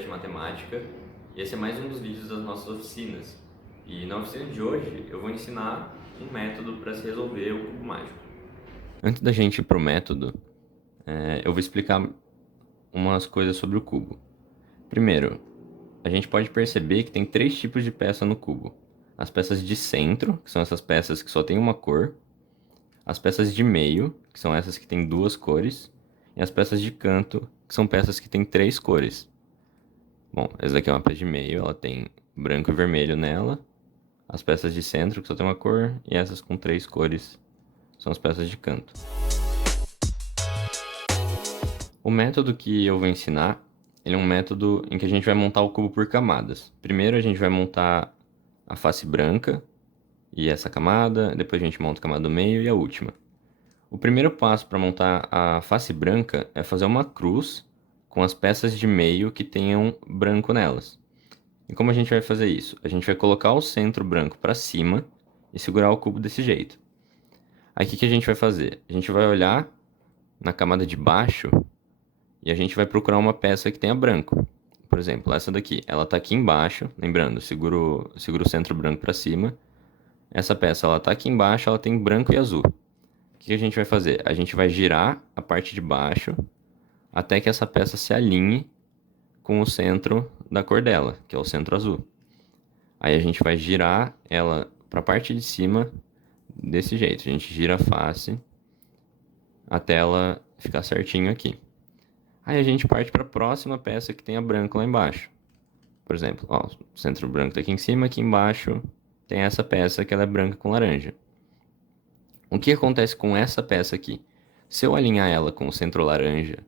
podcast de matemática e esse é mais um dos vídeos das nossas oficinas. E na oficina de hoje eu vou ensinar um método para se resolver o cubo mágico. Antes da gente ir para o método, eu vou explicar umas coisas sobre o cubo. Primeiro, a gente pode perceber que tem três tipos de peça no cubo. As peças de centro, que são essas peças que só tem uma cor. As peças de meio, que são essas que tem duas cores. E as peças de canto, que são peças que tem três cores. Bom, essa daqui é uma peça de meio, ela tem branco e vermelho nela. As peças de centro, que só tem uma cor, e essas com três cores são as peças de canto. O método que eu vou ensinar, ele é um método em que a gente vai montar o cubo por camadas. Primeiro a gente vai montar a face branca e essa camada, depois a gente monta a camada do meio e a última. O primeiro passo para montar a face branca é fazer uma cruz com as peças de meio que tenham branco nelas. E como a gente vai fazer isso? A gente vai colocar o centro branco para cima e segurar o cubo desse jeito. Aí o que a gente vai fazer? A gente vai olhar na camada de baixo e a gente vai procurar uma peça que tenha branco. Por exemplo, essa daqui, ela está aqui embaixo, lembrando, seguro o centro branco para cima. Essa peça, ela está aqui embaixo, ela tem branco e azul. O que a gente vai fazer? A gente vai girar a parte de baixo até que essa peça se alinhe com o centro da cor dela, que é o centro azul. Aí a gente vai girar ela para a parte de cima desse jeito. A gente gira a face até ela ficar certinho aqui. Aí a gente parte para a próxima peça que tenha branco lá embaixo. Por exemplo, ó, o centro branco está aqui em cima, aqui embaixo tem essa peça que ela é branca com laranja. O que acontece com essa peça aqui? Se eu alinhar ela com o centro laranja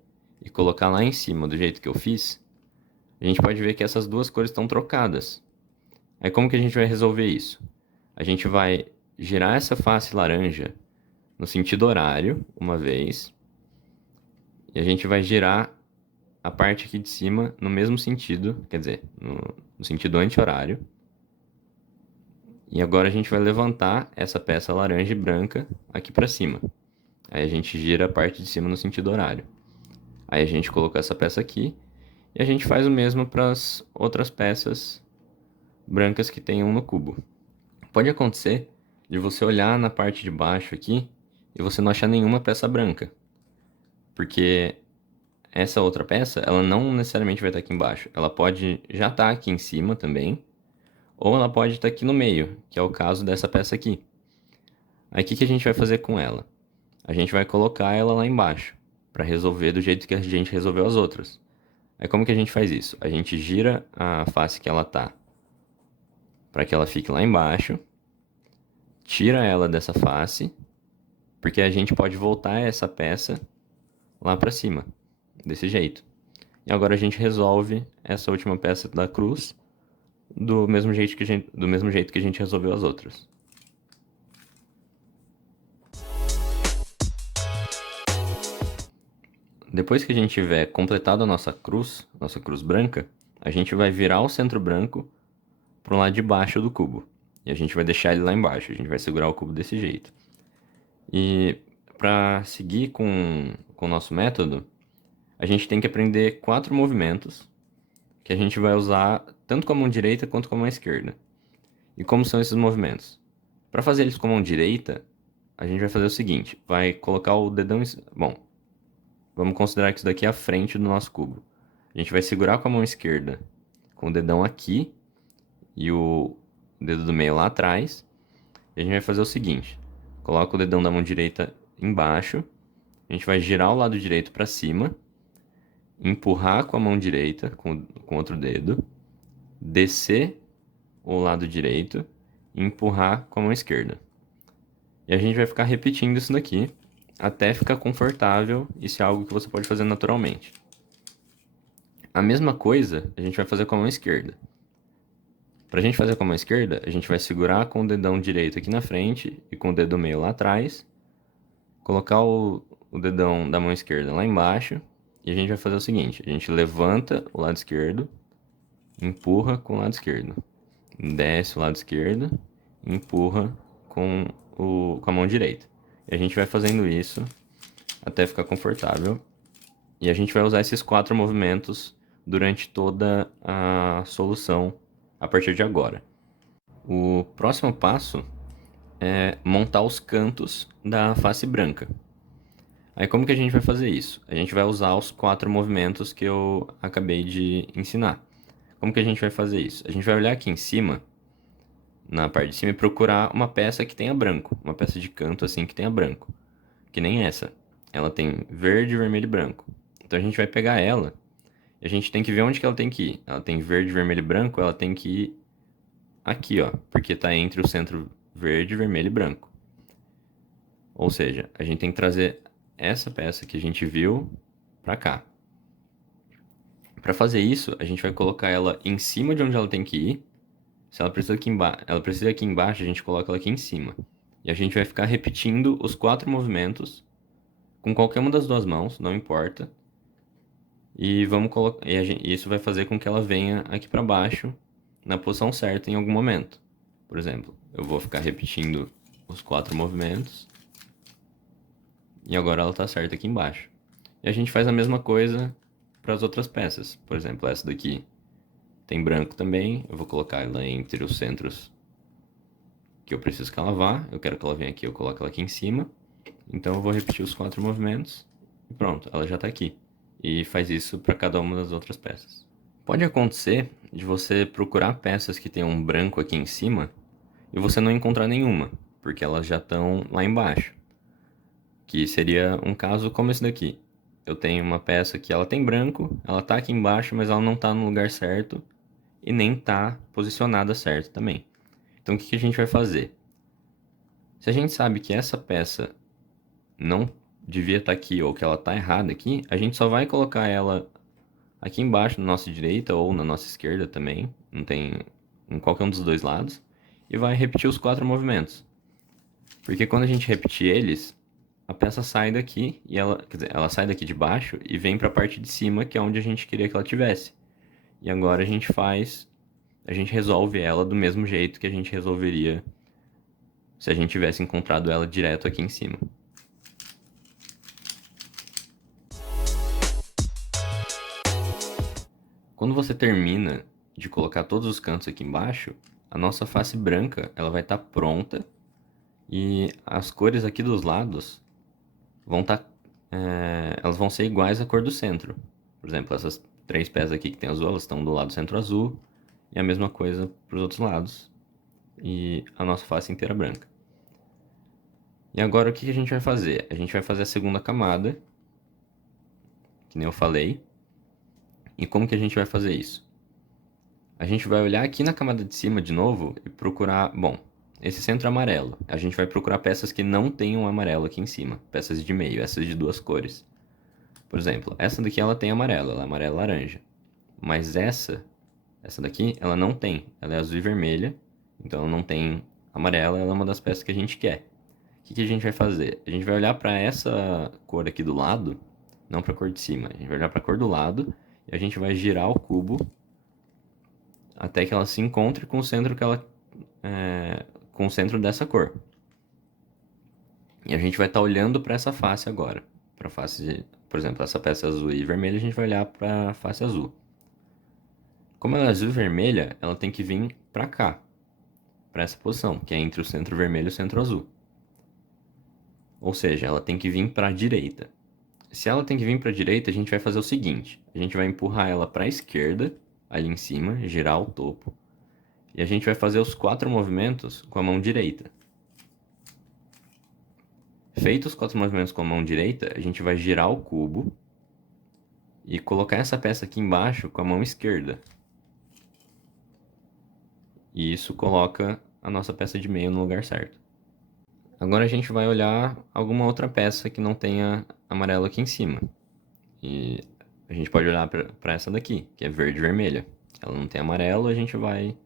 e colocar lá em cima do jeito que eu fiz, a gente pode ver que essas duas cores estão trocadas. Aí como que a gente vai resolver isso? A gente vai girar essa face laranja no sentido horário, uma vez, e a gente vai girar a parte aqui de cima no mesmo sentido, quer dizer, no sentido anti-horário. E agora a gente vai levantar essa peça laranja e branca aqui para cima. Aí a gente gira a parte de cima no sentido horário. Aí a gente colocou essa peça aqui e a gente faz o mesmo para as outras peças brancas que tem no cubo. Pode acontecer de você olhar na parte de baixo aqui e você não achar nenhuma peça branca. Porque essa outra peça, ela não necessariamente vai estar aqui embaixo. Ela pode já estar aqui em cima também, ou ela pode estar aqui no meio, que é o caso dessa peça aqui. Aí o que a gente vai fazer com ela? A gente vai colocar ela lá embaixo, para resolver do jeito que a gente resolveu as outras. Aí como que a gente faz isso? A gente gira a face que ela tá, para que ela fique lá embaixo, tira ela dessa face, porque a gente pode voltar essa peça lá para cima, desse jeito. E agora a gente resolve essa última peça da cruz do mesmo jeito que a gente resolveu as outras. Depois que a gente tiver completado a nossa cruz branca, a gente vai virar o centro branco para o lado de baixo do cubo. E a gente vai deixar ele lá embaixo, a gente vai segurar o cubo desse jeito. E para seguir com o nosso método, a gente tem que aprender 4 movimentos que a gente vai usar tanto com a mão direita quanto com a mão esquerda. E como são esses movimentos? Para fazer eles com a mão direita, a gente vai fazer o seguinte, vai colocar o dedão... Bom, vamos considerar que isso daqui é a frente do nosso cubo. A gente vai segurar com a mão esquerda, com o dedão aqui e o dedo do meio lá atrás. E a gente vai fazer o seguinte, coloca o dedão da mão direita embaixo, a gente vai girar o lado direito para cima, empurrar com a mão direita, com outro dedo, descer o lado direito e empurrar com a mão esquerda. E a gente vai ficar repetindo isso daqui até ficar confortável e ser algo que você pode fazer naturalmente. A mesma coisa a gente vai fazer com a mão esquerda. Para a gente fazer com a mão esquerda, a gente vai segurar com o dedão direito aqui na frente e com o dedo meio lá atrás, colocar o dedão da mão esquerda lá embaixo e a gente vai fazer o seguinte, a gente levanta o lado esquerdo, empurra com o lado esquerdo, desce o lado esquerdo, empurra com a mão direita. E a gente vai fazendo isso até ficar confortável. E a gente vai usar esses 4 movimentos durante toda a solução a partir de agora. O próximo passo é montar os cantos da face branca. Aí como que a gente vai fazer isso? A gente vai usar os 4 movimentos que eu acabei de ensinar. Como que a gente vai fazer isso? A gente vai olhar aqui em cima, na parte de cima, e procurar uma peça que tenha branco. Uma peça de canto assim que tenha branco. Que nem essa. Ela tem verde, vermelho e branco. Então a gente vai pegar ela e a gente tem que ver onde que ela tem que ir. Ela tem verde, vermelho e branco, ela tem que ir aqui, ó. Porque tá entre o centro verde, vermelho e branco. Ou seja, a gente tem que trazer essa peça que a gente viu para cá. Para fazer isso, a gente vai colocar ela em cima de onde ela tem que ir. Se ela precisa aqui embaixo, a gente coloca ela aqui em cima. E a gente vai ficar repetindo os 4 movimentos com qualquer uma das duas mãos, não importa. E vamos colocar, isso vai fazer com que ela venha aqui para baixo na posição certa em algum momento. Por exemplo, eu vou ficar repetindo os 4 movimentos. E agora ela está certa aqui embaixo. E a gente faz a mesma coisa para as outras peças. Por exemplo, essa daqui tem branco também. Eu vou colocar ela entre os centros que eu preciso que ela vá. Eu quero que ela venha aqui, eu coloco ela aqui em cima. Então eu vou repetir os 4 movimentos. E pronto, ela já está aqui. E faz isso para cada uma das outras peças. Pode acontecer de você procurar peças que tenham um branco aqui em cima e você não encontrar nenhuma, porque elas já estão lá embaixo. Que seria um caso como esse daqui. Eu tenho uma peça que ela tem branco, ela tá aqui embaixo, mas ela não tá no lugar certo e nem tá posicionada certo também. Então o que a gente vai fazer? Se a gente sabe que essa peça não devia estar aqui ou que ela tá errada aqui, a gente só vai colocar ela aqui embaixo na nossa direita ou na nossa esquerda também, não tem em qualquer um dos dois lados, e vai repetir os 4 movimentos. Porque quando a gente repetir eles, a peça sai daqui e ela, quer dizer, ela sai daqui de baixo e vem para a parte de cima, que é onde a gente queria que ela tivesse. E agora a gente resolve ela do mesmo jeito que a gente resolveria se a gente tivesse encontrado ela direto aqui em cima. Quando você termina de colocar todos os cantos aqui embaixo, a nossa face branca ela vai estar pronta e as cores aqui dos lados vão estar, elas vão ser iguais à cor do centro. Por exemplo, essas 3 peças aqui que tem azul, elas estão do lado centro azul e a mesma coisa para os outros lados e a nossa face inteira branca. E agora o que a gente vai fazer? A gente vai fazer a segunda camada, que nem eu falei. E como que a gente vai fazer isso? A gente vai olhar aqui na camada de cima de novo e procurar, bom, esse centro amarelo. A gente vai procurar peças que não tenham amarelo aqui em cima, peças de meio, essas de 2 cores. Por exemplo, essa daqui ela tem amarelo, ela é amarelo laranja. Mas essa daqui, ela não tem, ela é azul e vermelha, então ela não tem amarela, ela é uma das peças que a gente quer. O que a gente vai fazer? A gente vai olhar para essa cor aqui do lado, não para a cor de cima, a gente vai olhar para a cor do lado e a gente vai girar o cubo até que ela se encontre com o centro que ela com o centro dessa cor. E a gente vai estar olhando para essa face agora, para face, por exemplo, essa peça azul e vermelha, a gente vai olhar para a face azul. Como ela é azul e vermelha, ela tem que vir para cá, para essa posição, que é entre o centro vermelho e o centro azul. Ou seja, ela tem que vir para a direita. Se ela tem que vir para a direita, a gente vai fazer o seguinte: a gente vai empurrar ela para a esquerda, ali em cima, girar o topo, e a gente vai fazer os 4 movimentos com a mão direita. Feitos os 4 movimentos com a mão direita, a gente vai girar o cubo e colocar essa peça aqui embaixo com a mão esquerda. E isso coloca a nossa peça de meio no lugar certo. Agora a gente vai olhar alguma outra peça que não tenha amarelo aqui em cima. E a gente pode olhar para essa daqui, que é verde e vermelha. Ela não tem amarelo, a gente vai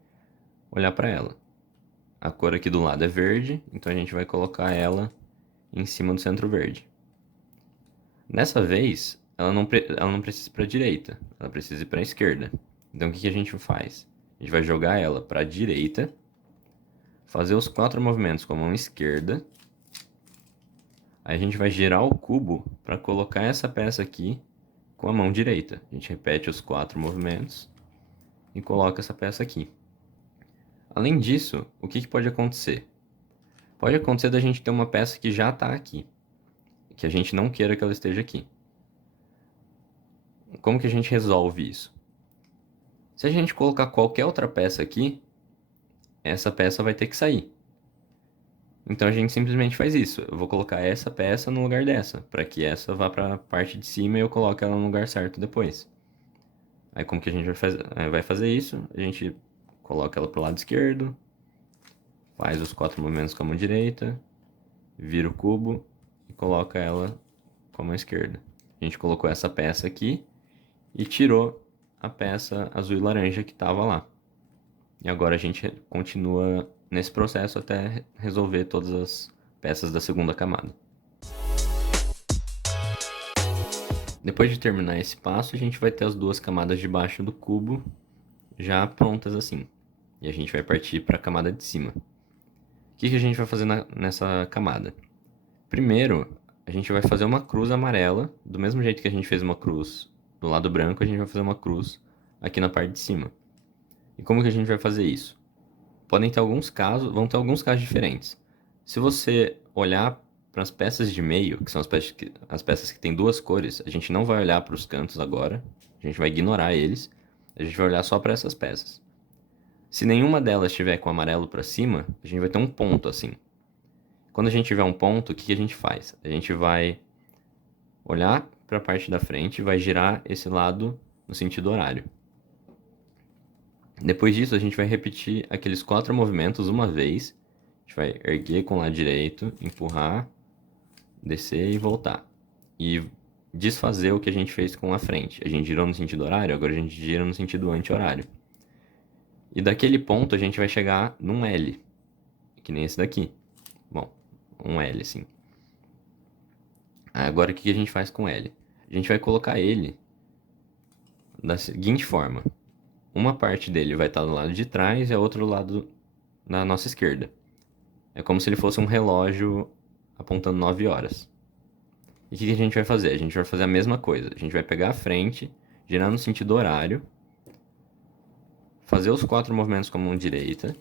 olhar para ela. A cor aqui do lado é verde, então a gente vai colocar ela em cima do centro verde. Dessa vez, ela não precisa ir para a direita, ela precisa ir para a esquerda. Então o que a gente faz? A gente vai jogar ela para a direita, fazer os 4 movimentos com a mão esquerda. Aí a gente vai girar o cubo para colocar essa peça aqui com a mão direita. A gente repete os 4 movimentos e coloca essa peça aqui. Além disso, o que pode acontecer? Pode acontecer da gente ter uma peça que já está aqui, que a gente não queira que ela esteja aqui. Como que a gente resolve isso? Se a gente colocar qualquer outra peça aqui, essa peça vai ter que sair. Então a gente simplesmente faz isso. Eu vou colocar essa peça no lugar dessa, para que essa vá para a parte de cima e eu coloque ela no lugar certo depois. Aí como que a gente vai fazer isso? A gente coloca ela para o lado esquerdo, faz os 4 movimentos com a mão direita, vira o cubo e coloca ela com a mão esquerda. A gente colocou essa peça aqui e tirou a peça azul e laranja que estava lá. E agora a gente continua nesse processo até resolver todas as peças da segunda camada. Depois de terminar esse passo, a gente vai ter as 2 camadas de baixo do cubo já prontas assim. E a gente vai partir para a camada de cima. O que a gente vai fazer nessa camada? Primeiro, a gente vai fazer uma cruz amarela, do mesmo jeito que a gente fez uma cruz do lado branco, a gente vai fazer uma cruz aqui na parte de cima. E como que a gente vai fazer isso? Vão ter alguns casos diferentes. Se você olhar para as peças de meio, que são as peças que têm 2 cores, a gente não vai olhar para os cantos agora, a gente vai ignorar eles, a gente vai olhar só para essas peças. Se nenhuma delas estiver com amarelo para cima, a gente vai ter um ponto assim. Quando a gente tiver um ponto, o que a gente faz? A gente vai olhar para a parte da frente e vai girar esse lado no sentido horário. Depois disso, a gente vai repetir aqueles 4 movimentos uma vez. A gente vai erguer com o lado direito, empurrar, descer e voltar. E desfazer o que a gente fez com a frente. A gente girou no sentido horário, agora a gente gira no sentido anti-horário. E daquele ponto a gente vai chegar num L, que nem esse daqui. Bom, um L assim. Agora o que a gente faz com L? A gente vai colocar ele da seguinte forma. Uma parte dele vai estar do lado de trás e a outra do lado da nossa esquerda. É como se ele fosse um relógio apontando 9 horas. E o que a gente vai fazer? A gente vai fazer a mesma coisa. A gente vai pegar a frente, girar no sentido horário, fazer os 4 movimentos com a mão direita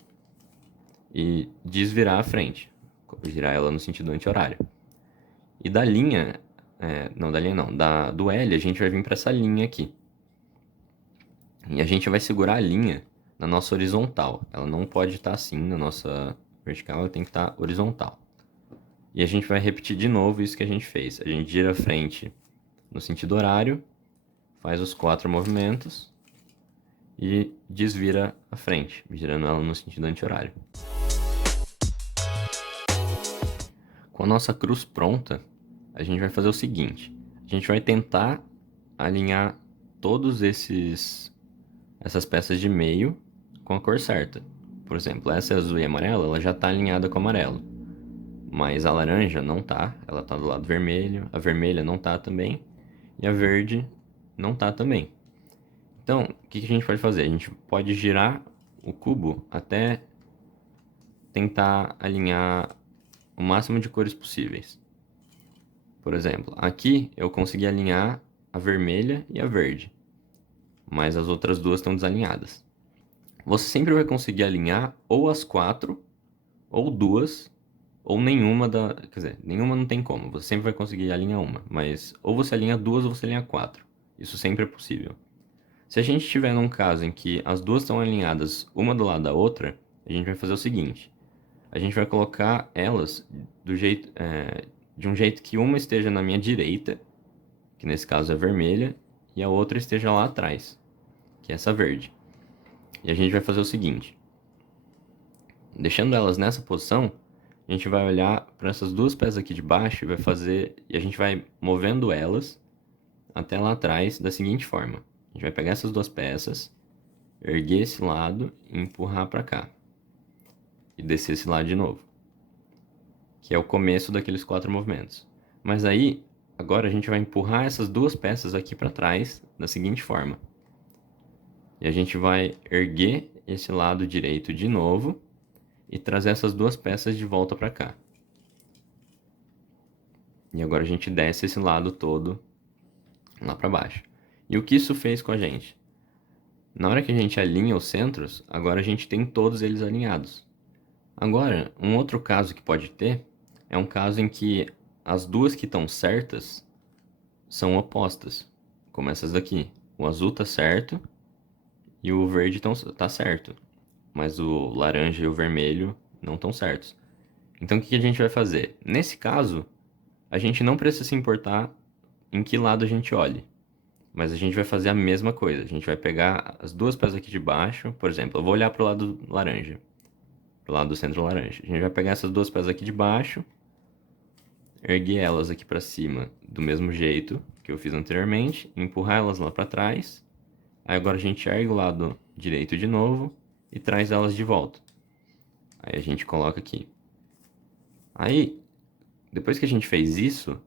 e desvirar a frente. Girar ela no sentido anti-horário. E da linha... do L a gente vai vir para essa linha aqui. E a gente vai segurar a linha na nossa horizontal. Ela não pode estar assim na nossa vertical, ela tem que estar horizontal. E a gente vai repetir de novo isso que a gente fez. A gente gira a frente no sentido horário, faz os 4 movimentos e desvira a frente, girando ela no sentido anti-horário. Com a nossa cruz pronta, a gente vai fazer o seguinte. A gente vai tentar alinhar todos essas peças de meio com a cor certa. Por exemplo, essa azul e amarela, ela já está alinhada com o amarelo. Mas a laranja não tá, ela tá do lado vermelho, a vermelha não tá também, e a verde não tá também. Então, o que a gente pode fazer? A gente pode girar o cubo até tentar alinhar o máximo de cores possíveis. Por exemplo, aqui eu consegui alinhar a vermelha e a verde, mas as outras duas estão desalinhadas. Você sempre vai conseguir alinhar ou as 4, ou 2, ou nenhuma quer dizer, nenhuma não tem como, você sempre vai conseguir alinhar uma, mas ou você alinha 2 ou você alinha 4. Isso sempre é possível. Se a gente estiver num caso em que as duas estão alinhadas uma do lado da outra, a gente vai fazer o seguinte. A gente vai colocar elas de um jeito que uma esteja na minha direita, que nesse caso é vermelha, e a outra esteja lá atrás, que é essa verde. E a gente vai fazer o seguinte. Deixando elas nessa posição, a gente vai olhar para essas duas peças aqui de baixo e a gente vai movendo elas até lá atrás da seguinte forma. A gente vai pegar essas duas peças, erguer esse lado e empurrar para cá. E descer esse lado de novo. Que é o começo daqueles 4 movimentos. Mas aí, agora a gente vai empurrar essas duas peças aqui para trás da seguinte forma. E a gente vai erguer esse lado direito de novo e trazer essas duas peças de volta para cá. E agora a gente desce esse lado todo lá para baixo. E o que isso fez com a gente? Na hora que a gente alinha os centros, agora a gente tem todos eles alinhados. Agora, um outro caso que pode ter é um caso em que as duas que estão certas são opostas, como essas daqui. O azul tá certo e o verde tá certo, mas o laranja e o vermelho não estão certos. Então o que a gente vai fazer? Nesse caso, a gente não precisa se importar em que lado a gente olhe, mas a gente vai fazer a mesma coisa. A gente vai pegar as duas peças aqui de baixo, por exemplo, eu vou olhar para o lado laranja, pro lado do centro laranja. A gente vai pegar essas duas peças aqui de baixo, erguer elas aqui para cima do mesmo jeito que eu fiz anteriormente, empurrar elas lá para trás. Aí agora a gente ergue o lado direito de novo e traz elas de volta. Aí a gente coloca aqui. Aí, depois que a gente fez isso,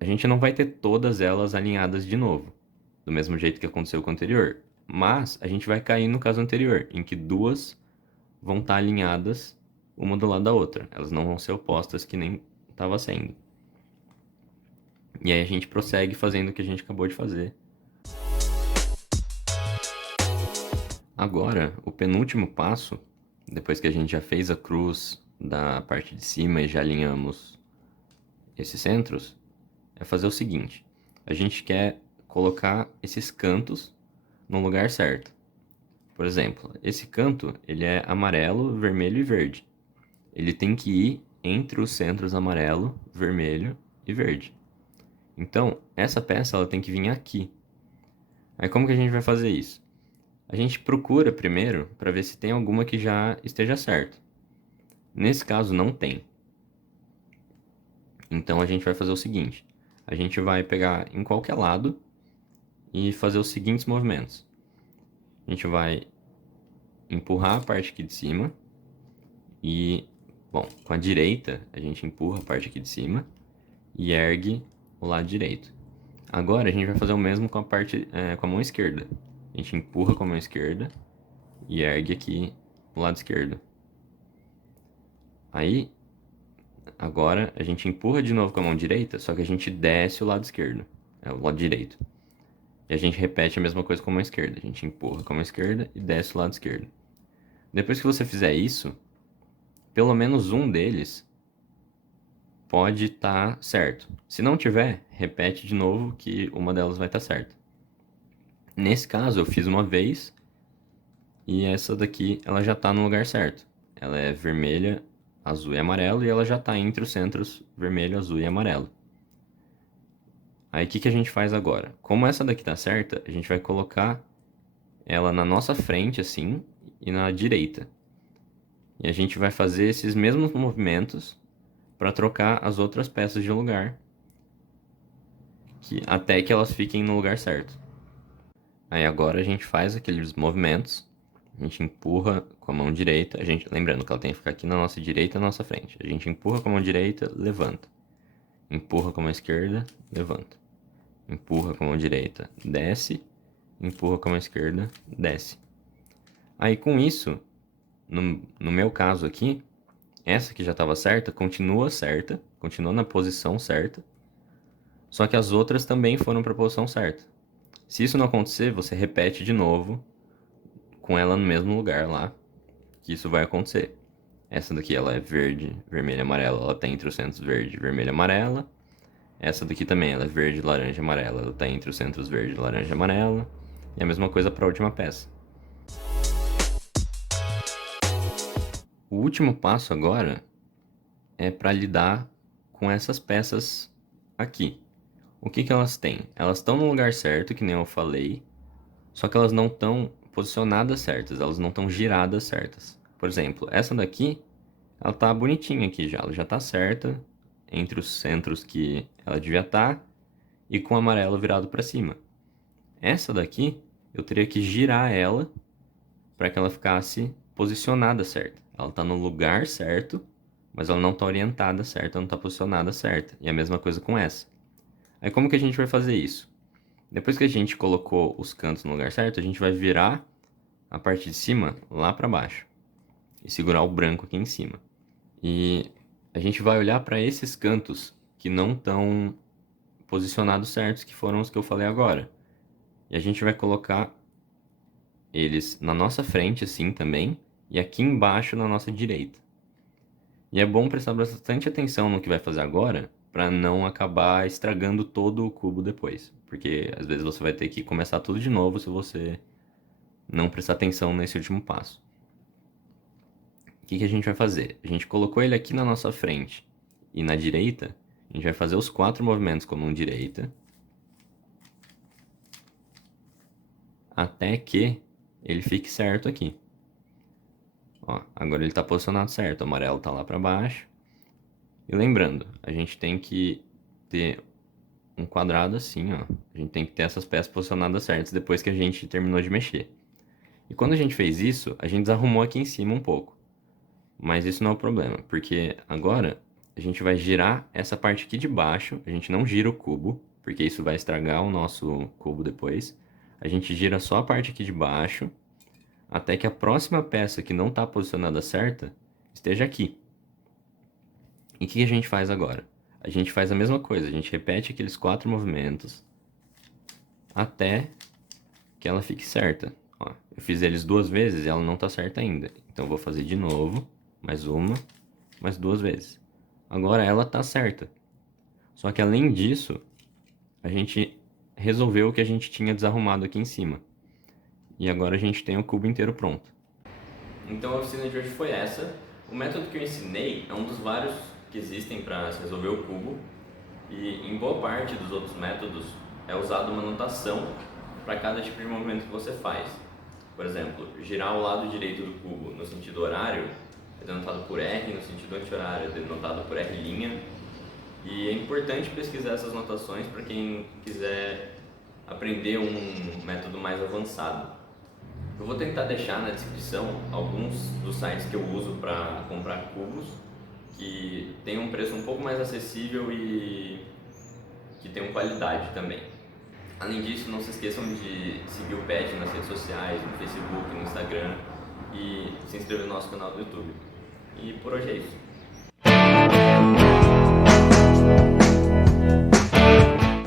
a gente não vai ter todas elas alinhadas de novo, do mesmo jeito que aconteceu com o anterior. Mas a gente vai cair no caso anterior, em que duas vão estar alinhadas uma do lado da outra. Elas não vão ser opostas que nem estava sendo. E aí a gente prossegue fazendo o que a gente acabou de fazer. Agora, o penúltimo passo, depois que a gente já fez a cruz da parte de cima e já alinhamos esses centros, é fazer o seguinte. A gente quer colocar esses cantos no lugar certo. Por exemplo, esse canto ele é amarelo, vermelho e verde. Ele tem que ir entre os centros amarelo, vermelho e verde. Então, essa peça ela tem que vir aqui. Aí como que a gente vai fazer isso? A gente procura primeiro para ver se tem alguma que já esteja certo. Nesse caso não tem. Então a gente vai fazer o seguinte. A gente vai pegar em qualquer lado e fazer os seguintes movimentos. A gente vai empurrar a parte aqui de cima e, bom, com a direita a gente empurra a parte aqui de cima e ergue o lado direito. Agora a gente vai fazer o mesmo com a parte com a mão esquerda. A gente empurra com a mão esquerda e ergue aqui o lado esquerdo. Aí, agora a gente empurra de novo com a mão direita, só que a gente desce o lado esquerdo, o lado direito. E a gente repete a mesma coisa com a mão esquerda. A gente empurra com a mão esquerda e desce o lado esquerdo. Depois que você fizer isso, pelo menos um deles pode estar certo. Se não tiver, repete de novo que uma delas vai estar certa. Nesse caso, eu fiz uma vez e essa daqui ela já está no lugar certo. Ela é vermelha, azul e amarelo e ela já está entre os centros vermelho, azul e amarelo. Aí o que a gente faz agora? Como essa daqui está certa, a gente vai colocar ela na nossa frente assim e na direita. E a gente vai fazer esses mesmos movimentos para trocar as outras peças de lugar, até que elas fiquem no lugar certo. Aí agora a gente faz aqueles movimentos, a gente empurra com a mão direita, lembrando que ela tem que ficar aqui na nossa direita e na nossa frente. A gente empurra com a mão direita, levanta. Empurra com a mão esquerda, levanta. Empurra com a mão direita, desce. Empurra com a mão esquerda, desce. Aí com isso, no meu caso aqui, essa que já estava certa, continua na posição certa, só que as outras também foram para a posição certa. Se isso não acontecer, você repete de novo com ela no mesmo lugar lá, que isso vai acontecer. Essa daqui ela é verde, vermelha, amarela, ela está entre os centros verde, vermelha, amarela. Essa daqui também ela é verde, laranja, amarela, ela está entre os centros verde, laranja, amarela. E a mesma coisa para a última peça. O último passo agora é para lidar com essas peças aqui. O que elas têm? Elas estão no lugar certo, que nem eu falei, só que elas não estão posicionadas certas, elas não estão giradas certas. Por exemplo, essa daqui, ela tá bonitinha aqui já, ela já tá certa entre os centros que ela devia estar e com o amarelo virado para cima. Essa daqui, eu teria que girar ela para que ela ficasse posicionada certa. Ela tá no lugar certo, mas ela não tá orientada certa, não tá posicionada certa. E a mesma coisa com essa. Aí como que a gente vai fazer isso? Depois que a gente colocou os cantos no lugar certo, a gente vai virar a parte de cima lá para baixo e segurar o branco aqui em cima. E a gente vai olhar para esses cantos que não estão posicionados certos, que foram os que eu falei agora. E a gente vai colocar eles na nossa frente assim também e aqui embaixo na nossa direita. E é bom prestar bastante atenção no que vai fazer agora para não acabar estragando todo o cubo depois, porque às vezes você vai ter que começar tudo de novo se você não prestar atenção nesse último passo. O que que a gente vai fazer? A gente colocou ele aqui na nossa frente e na direita, a gente vai fazer os 4 movimentos com a mão direita até que ele fique certo aqui. Ó, agora ele está posicionado certo, o amarelo está lá para baixo. E lembrando, a gente tem que ter um quadrado assim, ó. A gente tem que ter essas peças posicionadas certas depois que a gente terminou de mexer. E quando a gente fez isso, a gente desarrumou aqui em cima um pouco. Mas isso não é o problema, porque agora a gente vai girar essa parte aqui de baixo. A gente não gira o cubo, porque isso vai estragar o nosso cubo depois. A gente gira só a parte aqui de baixo, até que a próxima peça que não está posicionada certa esteja aqui. E o que a gente faz agora? A gente faz a mesma coisa, a gente repete aqueles 4 movimentos até que ela fique certa. Ó, eu fiz eles 2 vezes e ela não está certa ainda. Então eu vou fazer de novo, mais uma, mais 2 vezes. Agora ela está certa. Só que além disso, a gente resolveu o que a gente tinha desarrumado aqui em cima. E agora a gente tem o cubo inteiro pronto. Então a oficina de hoje foi essa. O método que eu ensinei é um dos vários que existem para se resolver o cubo. E em boa parte dos outros métodos é usada uma notação para cada tipo de movimento que você faz. Por exemplo, girar o lado direito do cubo no sentido horário é denotado por R, no sentido anti-horário é denotado por R'. E é importante pesquisar essas notações para quem quiser aprender um método mais avançado. Eu vou tentar deixar na descrição alguns dos sites que eu uso para comprar cubos que tem um preço um pouco mais acessível e que tenham qualidade também. Além disso, não se esqueçam de seguir o Pet nas redes sociais, no Facebook, no Instagram e se inscrever no nosso canal do YouTube. E por hoje é isso.